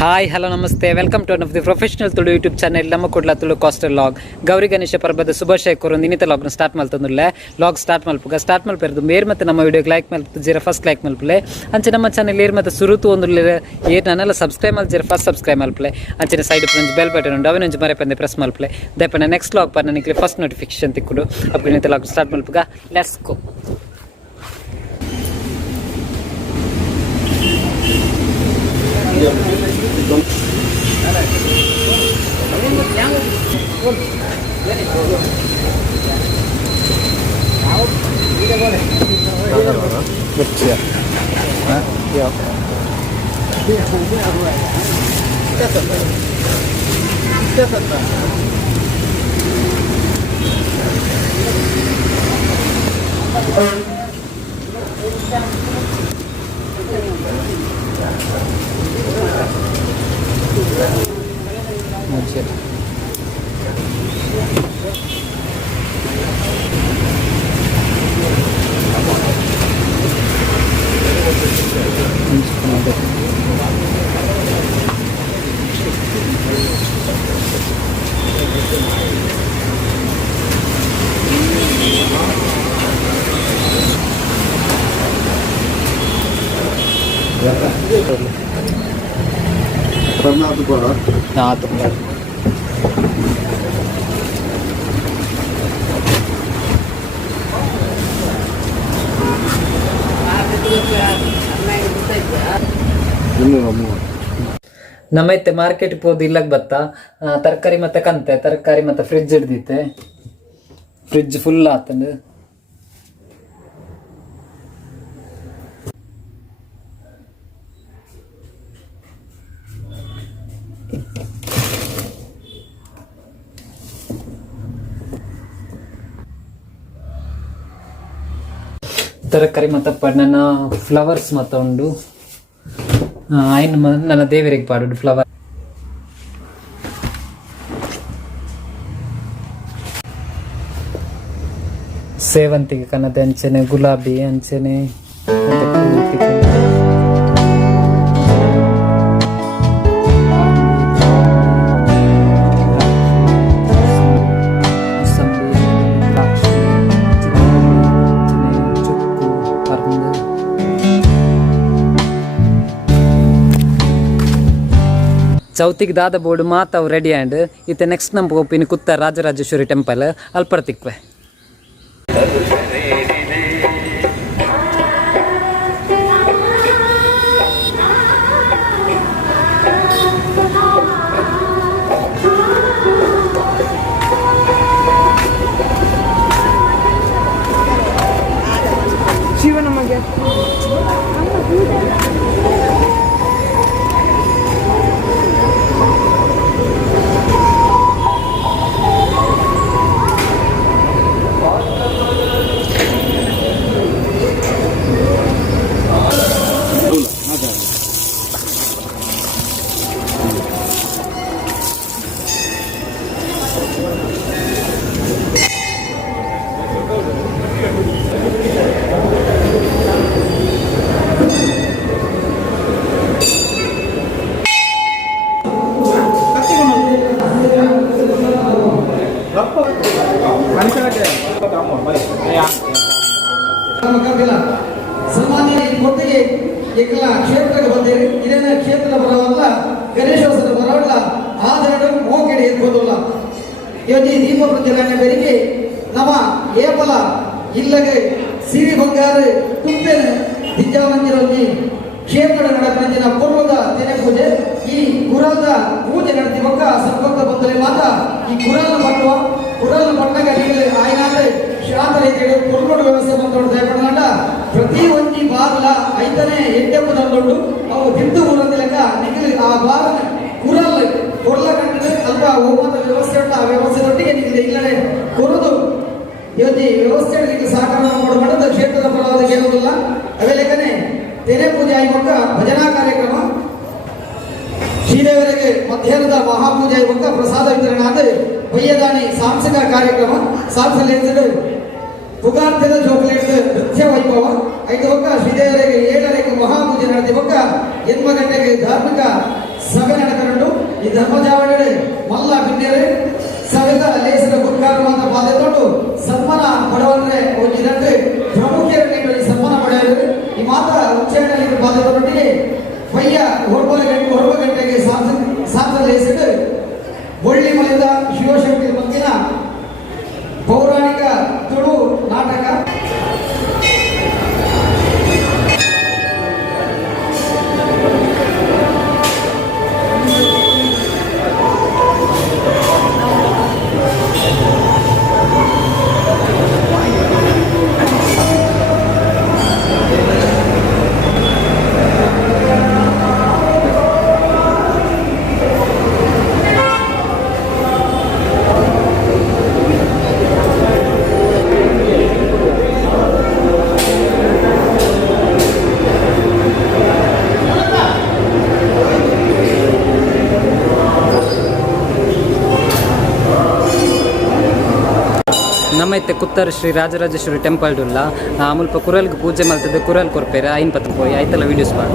Hi hello ನಮಸ್ತೆ, welcome to one of the professional Tulu YouTube channel ನಮ್ಮ Kodla Tulu coastal vlog Gauri Ganesha ಪರ್ಬದ ಶುಭಾಶಯ ಕೋರೊಂದು ಇನ್ನಿತ ಲಾಗ್ನ ಸ್ಟಾರ್ಟ್ ಮಾಡ್ತಂದುಲ್ಲೆ ಲಾಗ್ ಸ್ಟಾರ್ಟ್ ಮಲ್ಪೆರ್ದು ಮೇರ್ ಮತ್ತು ನಮ್ಮ ವಿಡಿಯೋಗೆ ಲೈಕ್ ಮಲ್ಪು ಜೀರ ಫಸ್ಟ್ ಲೈಕ್ ಮಲ್ಪಲೆ ಅಂಚೆ ನಮ್ಮ ಚಾನೆಲ್ ಏರ್ ಮತ್ತು ಸುರುತು ಒಂದು ಏರ್ ನನ್ನೆಲ್ಲ ಸಬ್ಸ್ಕ್ರೈಬ್ ಮಾಡಿ ಜೀರ ಫಸ್ಟ್ ಸಬ್ಸ್ಕ್ರೈಬ್ ಮಲ್ಪಲೆ ಅಂಚೆ ಸೈಡ್ ಪಂಚ್ ಬೆಲ್ ಬಟನ್ ಉಂಟು ಅವನೊಂದು ಮರೆ ಪಂದೆ ಪ್ರೆಸ್ ಮಲ್ಪಲೆ ದಯಪನ ನೆಕ್ಸ್ಟ್ ಲಾಗ್ ಪರ್ ನನಗೆ ಫಸ್ಟ್ ನೋಟಿಫಿಕೇಶನ್ ತಿಕ್ಕುಡು ಅಪ್ಪ ಇನ್ನಿತ ಲಾಗ್ ಸ್ಟಾರ್ಟ್ ಮಲ್ಪುಗ ಲೆಟ್ಸ್ ಗೋ. ನಮ್ಮೈತೆ ಮಾರ್ಕೆಟ್ ಹೋದ್ ಇಲ್ಲಕ್ ಬತ್ತ ತರಕಾರಿ ಮತ್ತೆ ಕಂತೆ ತರಕಾರಿ ಮತ್ತೆ ಫ್ರಿಡ್ಜ್ ಹಿಡ್ದಿತ್ತೆ, ಫ್ರಿಡ್ಜ್ ಫುಲ್ ಆತಂದು. ತರಕಾರಿ ಮತ್ತೆ ನನ್ನ ಫ್ಲವರ್ಸ್ ಮತ್ತೆ ಉಂಡು ಆಯ್ನ ನನ್ನ ದೇವರಿಗೆ ಪಾಡುದು ಫ್ಲವರ್. ಸೇವಂತಿಗೆ ಕನ್ನದ ಅಂಚೆನೆ, ಗುಲಾಬಿ ಅಂಚೆನೆ, ಚೌತಿಗೆ ದಾದ ಬೋರ್ಡ್ ಮಾತಾವು ರೆಡಿ ಆ್ಯಂಡ್ ಇತ್ತೆ ನೆಕ್ಸ್ಟ್ ನಮ್ಮ ಹೋಪಿನ ಕುತ್ತ ರಾಜರಾಜೇಶ್ವರಿ ಟೆಂಪಲ್ ಅಲ್ಪರ ತಿಕ್ವೆ. ಶಿವನಮಗೆ ಸಾಮಾನ್ಯ ಕೊಟ್ಟಿಗೆ ಏಕಲ ಕ್ಷೇತ್ರಕ್ಕೆ ಬಂದಿರಿ ಇದನ್ನ ಕ್ಷೇತ್ರದ ಬರವಲ್ಲ ಗಣೇಶೋತ್ಸವದ ಬರವಲ್ಲ ಆದರಡು ಮೋಕೆಡಿ ಎತ್ಕೋದಲ್ಲ ಇವತ್ತು ಈ ದೀಪ ಪ್ರಜ್ವಲನೆ ಬೆರಿಗೆ ನಮ್ಮ ಏಪಲ ಇಲ್ಲಗೆ ಸಿರಿ ಬಂಗಾರ ತುಪ್ಪೆನ ದಿಜ್ಜಾಮಂದಿರಲ್ಲಿ ಕ್ಷೇತ್ರ ನಡಪಂಚಿನ ಪೂರ್ವದ ತೆನೆ ಪೂಜೆ ಈ ಗುರಲ್ದ ಪೂಜೆ ನಡೆದಿ ಬೊಕ್ಕ ಸರ್ವಕ್ಕ ಬಂದರೆ ಮಾತ್ರ ಈ ಗುರಲ್ನ ಪಟ್ಟುವ ಗುರಲ್ನ ಪಟ್ಟಗ ಆಯ್ನಾದ ಶಾಂತ ರೀತಿಯ ಕುರುಗೋಡು ವ್ಯವಸ್ಥೆ ಬಂದೋಡು ದಯಪಡ ಪ್ರತಿ ಒಂಜಿ ಬಾರ್ಲ ಐದನೇ ಎಂಟೆಂಬುದೊಂದು ಅವು ಹಿಂದೂ ಊರಂದಿಲಕ ನಿಖಿಲ್ ಆ ಬಾರ ಕುರಲ್ ಕೊರ್ಲ ಕಂಡಿದ್ರೆ ಅಲ್ಪ ಹೋಗುವಂತ ವ್ಯವಸ್ಥೆ ಉಂಟು. ಆ ವ್ಯವಸ್ಥೆದೊಟ್ಟಿಗೆ ನಿಮಗೆ ಇಲ್ಲಡೆ ಕುರುದು ಇವತ್ತು ಈ ವ್ಯವಸ್ಥೆ ಸಹಕಾರ ಮಾಡುವ ಕ್ಷೇತ್ರದ ಪರವಾದ ಕೇಳುವುದಿಲ್ಲ. ಅವೇ ಲೆಕ್ಕನೆ ತೆರೆ ಪೂಜೆ ಆಯ್ಮಕ್ಕ ಭಜನಾ ಕಾರ್ಯಕ್ರಮ ಶ್ರೀದೇವರಿಗೆ ಮಧ್ಯಾಹ್ನದ ಮಹಾಪೂಜೆ ಇವಾಗ ಪ್ರಸಾದ ವಿತರಣೆ ಆದ ಬಯ್ಯದಾನಿ ಸಾಂಸ್ಕೃತಿಕ ಕಾರ್ಯಕ್ರಮ ಸಾಧಿಸಲಿದ್ದು ಪುಗಾರ್ಥದ ಜೋಕುಲಿಟ್ಟು ನೃತ್ಯ ವೈಭವ ಐದವಕ್ಕ ಶ್ರೀದೇವರಿಗೆ 7 ಮಹಾಪೂಜೆ ನಡೆದಿವಕ್ಕ 8 ಗಂಟೆಗೆ ಧಾರ್ಮಿಕ ಸಭೆ ನಡೆಕೊಂಡು ಈ ಧರ್ಮಜಾವಣೆ ಮಲ್ಲ ಬಿನ್ನೇರೆ ಸಭೆದ ಲೇಸರ ಗುರುಕಾರವಾದ ಬಾಧ್ಯತೊಂಡು ಸನ್ಮಾನ ಪಡೆವನ್ನೇ ಒಂದು ಎರಡು ಪ್ರಮುಖರು ಸನ್ಮಾನ ಪಡೆಯಲು ಈ ಮಾತ ಉಚ್ಚಾರಣೆ ಬಾಧ್ಯತೊಂದಿಗೆ ಪಯ್ಯ ಹೊರಬ ಗಂಟೆಗೆ ಸಾಂತ್ರ ಲೇಸಿಟ್ಟು ಬೊಳ್ಳಿ ಮಲಿದ ಶಿವಶಕ್ತಿ ಬಗ್ಗಿನ ಪೌರಾಣಿಕ ತುಳು ನಾಟಕ ನಮ್ಮೈತೆ ಕುತ್ತರ್ ಶ್ರೀ ರಾಜರಾಜೇಶ್ವರಿ ಟೆಂಪಲ್ ಡುಲ್ಲ ಮುಲ್ಪ ಕುರಲ್ಗೆ ಪೂಜೆ ಮಾಡ್ತಿದ್ದೆ ಕುರಲ್ ಕೊರ್ಪೇರೆ ಐನ್ ಪತ್ರ ಪೋಯಿ ಆಯ್ತಲ್ಲ ವೀಡಿಯೋಸ್ ಮಾಡಿ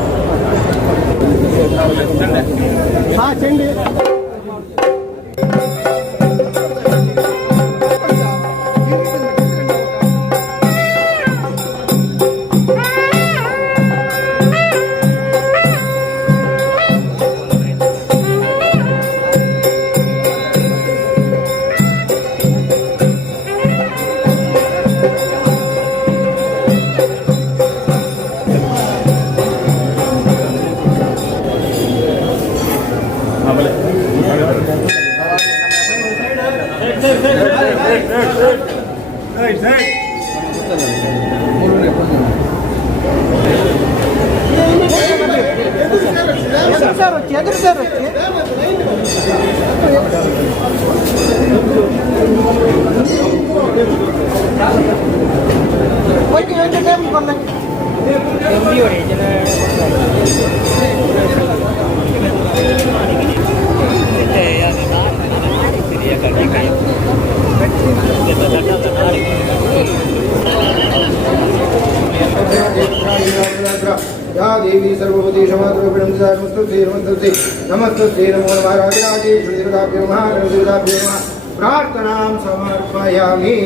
या देवी सर्वभूतेश मातृपीडं नमस्तुते नमस्तुते नमस्तुते नमो महाराजादेश्वरी देवताभ्यो नमः प्रार्थनां समर्पयामि।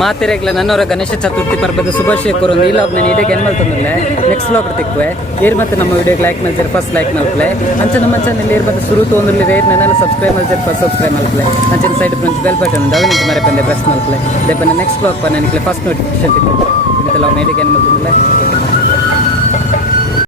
ಮಾತಿರೆಗ್ಲ ನನ್ನವರ ಗಣೇಶ ಚತುರ್ಥಿ ಪರ್ಬದ ಶುಭಾಶಯ ಕೋರೊಂದು ಈ ಲಾಗ್ ನಾನು ಇಡೀಗೆ ಏನು ಮಾಡ್ತಂದ್ರೆ ನೆಕ್ಸ್ಟ್ ಲಾಗ್ ತಿಕ್ಕುವೆ ಏರ್ ಮತ್ತೆ ನಮ್ಮ ವಿಡಿಯೋಗೆ ಲೈಕ್ ಮಾಡ್ತಾರೆ ಫಸ್ಟ್ ಲೈಕ್ ಮಾಡ್ತಾರೆ ಅಂಚ ನಮ್ಮ ಚಾನಲ್ ಏರ್ ಮತ್ತೆ ಶುರು ತೊಂದ್ರೆ ರೇರ್ ನನ್ನೆಲ್ಲ ಸಬ್ಸ್ಕ್ರೈಬ್ ಮಾಡ್ತಾರೆ ಫಸ್ಟ್ ಸಬ್ಸ್ಕ್ರೈಬ್ ಮಾಡ್ತಾರೆ ಅಂಚಿನ ಸೈಡ್ ಫ್ರೆಂಡ್ಸ್ ಬೆಲ್ ಬಟನ್ ದವ ನಿಂತು ಮರೆ ಬಂದೆ ಪ್ರೆಸ್ ಮಾಡ್ತಾರೆ ದೇಪನ್ನ ನೆಕ್ಸ್ಟ್ ಲಾಗ್ ನನಗೆ ಫಸ್ಟ್ ನೋಟಿಫಿಕೇಶನ್ ತಿಕ್ಕು ಲಾಗ್ ಇಡೀಗೆ ಏನು ಮಾಡ್ತಂದ್ರೆ